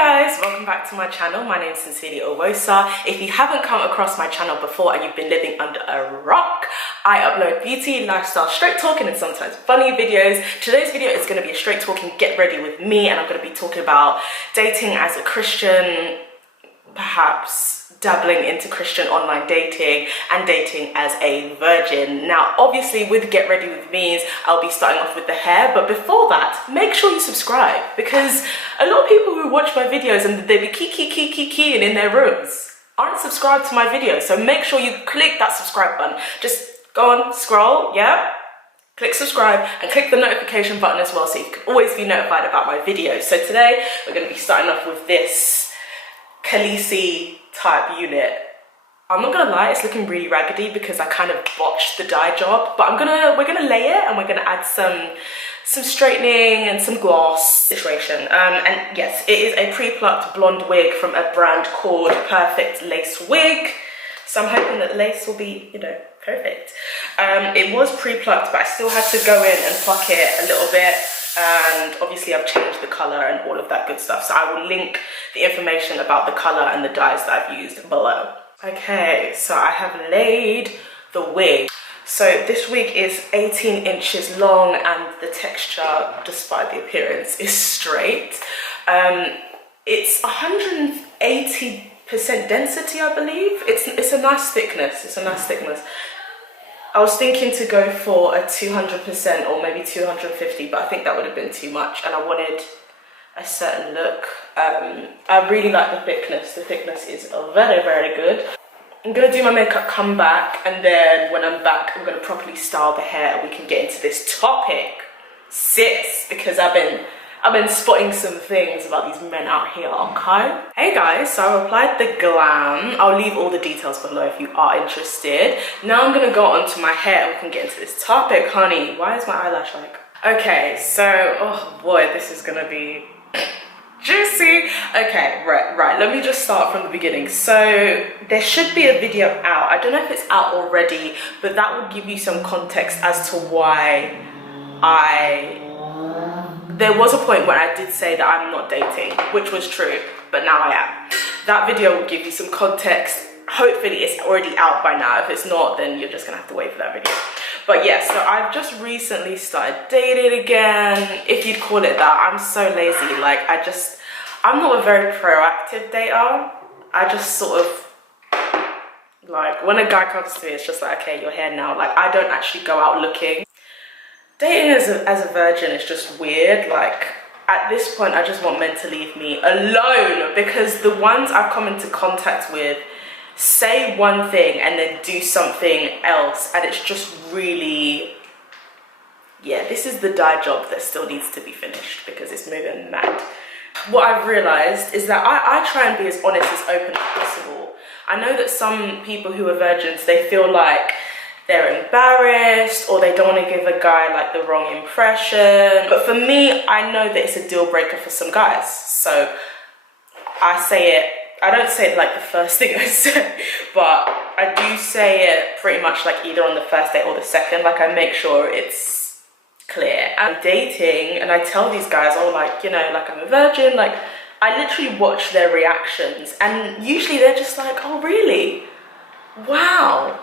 guys, welcome back to my channel. My name is sincerely Oghosa. If you haven't come across my channel before and you've been living under a rock, I upload beauty, lifestyle, straight talking and sometimes funny videos. Today's video is going to be a straight talking get ready with me, and I'm going to be talking about dating as a Christian, perhaps dabbling into Christian online dating, and dating as a virgin. Now obviously with get ready with me's, I'll be starting off with the hair, but before that make sure you subscribe, because a lot of people who watch my videos and they be keying in their rooms aren't subscribed to my videos. So make sure you click that subscribe button. Just go on, scroll, yeah, click subscribe and click the notification button as well, so you can always be notified about my videos. So today we're going to be starting off with this Khaleesi type unit. I'm not gonna lie, it's looking really raggedy because I kind of botched the dye job, but we're gonna lay it and we're gonna add some straightening and some gloss situation. And yes, it is a pre-plucked blonde wig from a brand called Perfect Lace Wig. So I'm hoping that lace will be, you know, perfect. It was pre-plucked, but I still had to go in and pluck it a little bit. And obviously I've changed the color and all of that good stuff, so I will link the information about the color and the dyes that I've used below. Okay, so I have laid the wig. So this wig is 18 inches long and the texture, despite the appearance, is straight. It's 180% density, I believe. It's a nice thickness. It's a nice thickness. I was thinking to go for a 200% or maybe 250, but I think that would have been too much, and I wanted a certain look. I really like the thickness. The thickness is very, very good. I'm gonna do my makeup, come back, and then when I'm back, I'm gonna properly style the hair and we can get into this topic, sis, because I've been spotting some things about these men out here, okay? Hey guys, so I applied the glam. I'll leave all the details below if you are interested. Now I'm gonna go on to my hair and we can get into this topic, honey. Why is my eyelash like? Okay, so, oh boy, this is gonna be juicy. Okay, right, let me just start from the beginning. So there should be a video out. I don't know if it's out already, but that would give you some context as to why there was a point where I did say that I'm not dating, which was true, but now I am. That video will give you some context. Hopefully it's already out by now. If it's not, then you're just gonna have to wait for that video. But yeah, so I've just recently started dating again, if you'd call it that. I'm so lazy, like I'm not a very proactive dater. I just sort of, like, when a guy comes to me, it's just like, okay, you're here now. Like, I don't actually go out looking. Dating as a virgin is just weird. Like, at this point, I just want men to leave me alone, because the ones I've come into contact with say one thing and then do something else, and it's just really, yeah, this is the dye job that still needs to be finished because it's moving mad. What I've realized is that I try and be as honest, as open as possible. I know that some people who are virgins, they feel like they're embarrassed or they don't want to give a guy like the wrong impression. But for me, I know that it's a deal breaker for some guys. So I say it, I don't say it like the first thing I say, but I do say it pretty much like either on the first date or the second. Like, I make sure it's clear. I'm dating and I tell these guys, oh, like, you know, like, I'm a virgin. Like, I literally watch their reactions and usually they're just like, oh, really? Wow.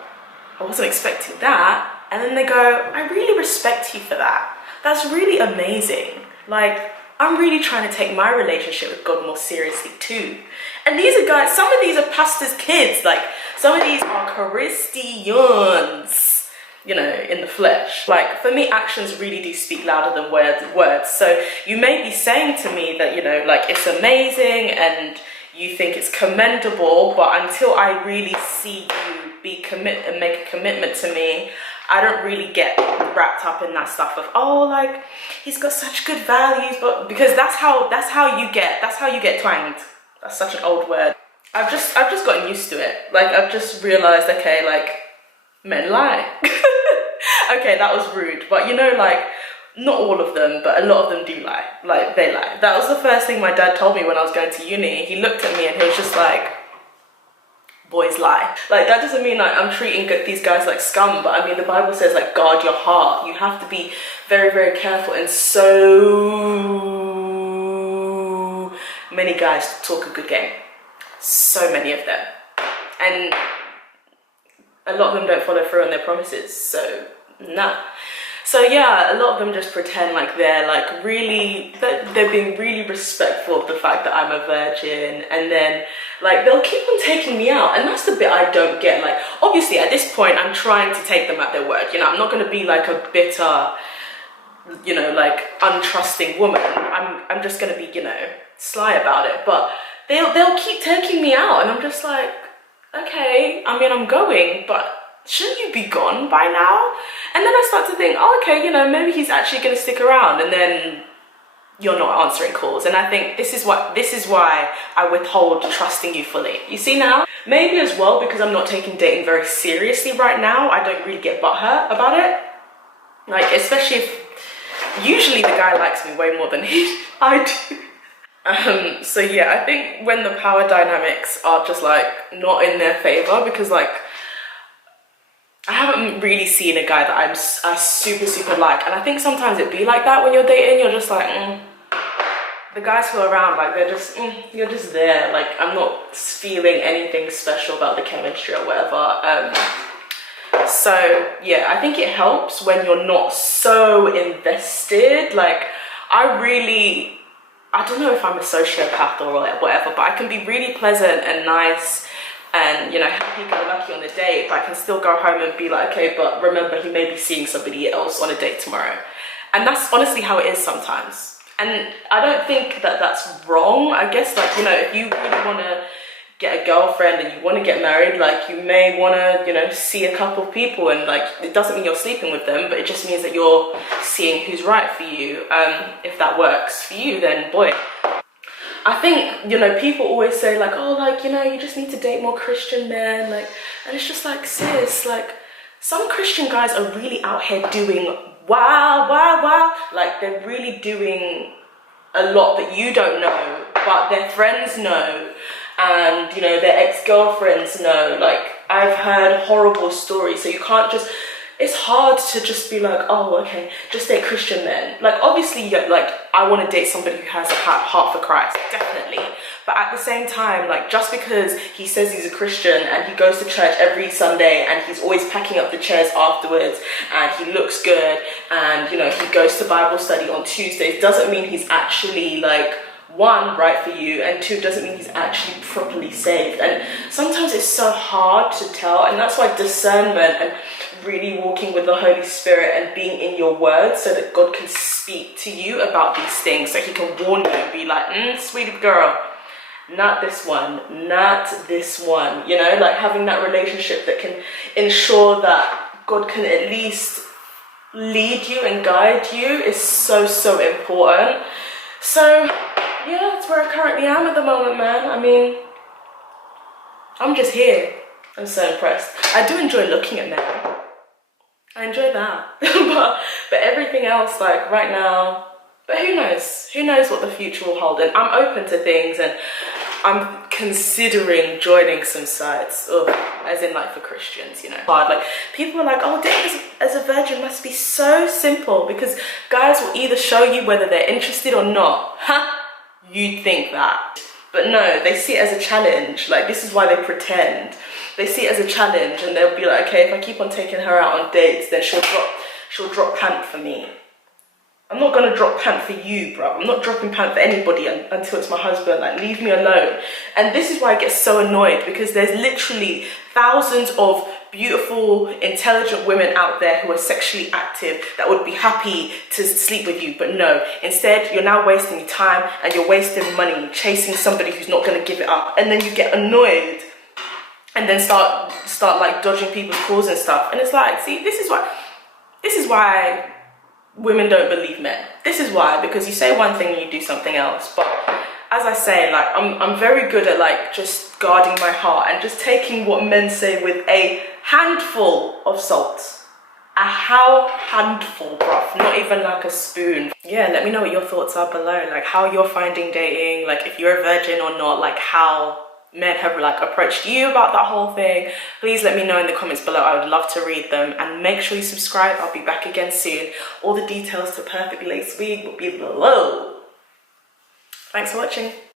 I wasn't expecting that. And then they go, I really respect you for that. That's really amazing. Like, I'm really trying to take my relationship with God more seriously too. And these are guys, some of these are pastors' kids. Like, some of these are Christians, you know, in the flesh. Like, for me, actions really do speak louder than words. So you may be saying to me that, you know, like, it's amazing and you think it's commendable, but until I really see you and make a commitment to me, I don't really get wrapped up in that stuff of, oh, like, he's got such good values, but because that's how you get twanged. That's such an old word. I've just gotten used to it. Like, I've just realized, okay, like, men lie. Okay, that was rude, but you know, like, not all of them, but a lot of them do lie. Like, they lie. That was the first thing my dad told me when I was going to uni. He looked at me and he was just like, boys lie. Like, that doesn't mean like I'm treating these guys like scum, but I mean, the Bible says, like, guard your heart. You have to be very, very careful and so many guys talk a good game. So many of them. And a lot of them don't follow through on their promises, so nah. So yeah, a lot of them just pretend like they're like really, they're being really respectful of the fact that I'm a virgin, and then like they'll keep on taking me out, and that's the bit I don't get. Like obviously at this point I'm trying to take them at their word, you know, I'm not going to be like a bitter, you know, like untrusting woman. I'm just going to be, you know, sly about it, but they'll keep taking me out, and I'm just like, okay, I mean, I'm going, but shouldn't you be gone by now? And then I start to think, oh, okay, you know, maybe he's actually going to stick around, and then you're not answering calls. And I think this is why I withhold trusting you fully. You see now? Maybe as well because I'm not taking dating very seriously right now, I don't really get butthurt about it. Like, especially if usually the guy likes me way more than I do. So yeah, I think when the power dynamics are just like not in their favor, because like I haven't really seen a guy that I super like, and I think sometimes it be like that when you're dating. You're just like, the guys who are around, like they're just, you're just there. Like I'm not feeling anything special about the chemistry or whatever. So yeah, I think it helps when you're not so invested. Like I don't know if I'm a sociopath or whatever, but I can be really pleasant and nice and, you know, happy-go-lucky on a date, but I can still go home and be like, okay, but remember, he may be seeing somebody else on a date tomorrow. And that's honestly how it is sometimes. And I don't think that that's wrong. I guess, like, you know, if you really want to get a girlfriend and you want to get married, like, you may want to, you know, see a couple of people, and like, it doesn't mean you're sleeping with them, but it just means that you're seeing who's right for you. If that works for you, then boy. I think, you know, people always say like, oh, like, you know, you just need to date more Christian men, like, and it's just like, sis, like, some Christian guys are really out here doing wow, like they're really doing a lot that you don't know, but their friends know, and, you know, their ex-girlfriends know. Like, I've heard horrible stories, so you can't just, it's hard to just be like, oh, okay, just date Christian men. Like, obviously, like, I want to date somebody who has a heart for Christ, definitely. But at the same time, like, just because he says he's a Christian and he goes to church every Sunday and he's always packing up the chairs afterwards and he looks good and, you know, he goes to Bible study on Tuesdays, doesn't mean he's actually, like, one, right for you, and two, doesn't mean he's actually properly saved. And sometimes it's so hard to tell, and that's why discernment and really walking with the Holy Spirit and being in your word so that God can speak to you about these things, so he can warn you and be like, sweetie girl, not this one, not this one, you know, like having that relationship that can ensure that God can at least lead you and guide you is so important. So yeah, that's where I currently am at the moment, man. I mean, I'm just here. I'm so impressed. I do enjoy looking at men. I enjoy that. but everything else, like right now, but who knows? Who knows what the future will hold? And I'm open to things, and I'm considering joining some sites. Ugh, as in like for Christians, you know. Hard. Like people are like, oh, dating as a virgin must be so simple because guys will either show you whether they're interested or not. Huh? You'd think that. But no, they see it as a challenge. Like, this is why they pretend. They see it as a challenge, and they'll be like, okay, if I keep on taking her out on dates, then she'll drop pant for me. I'm not gonna drop pant for you, bro. I'm not dropping pant for anybody until it's my husband. Like, leave me alone. And this is why I get so annoyed, because there's literally thousands of beautiful, intelligent women out there who are sexually active that would be happy to sleep with you, but no. Instead, you're now wasting your time and you're wasting money chasing somebody who's not gonna give it up, and then you get annoyed and then start like dodging people's calls and stuff. And it's like, see, this is why women don't believe men. This is why, because you say one thing and you do something else. But as I say, like, I'm very good at like just guarding my heart and just taking what men say with a handful of salt. A handful, bruv, not even like a spoon. Yeah, let me know what your thoughts are below, like how you're finding dating, like if you're a virgin or not, like how men have like approached you about that whole thing. Please let me know in the comments below. I would love to read them, and make sure you subscribe. I'll be back again soon. All the details to Perfect Lace Wig will be below. Thanks for watching.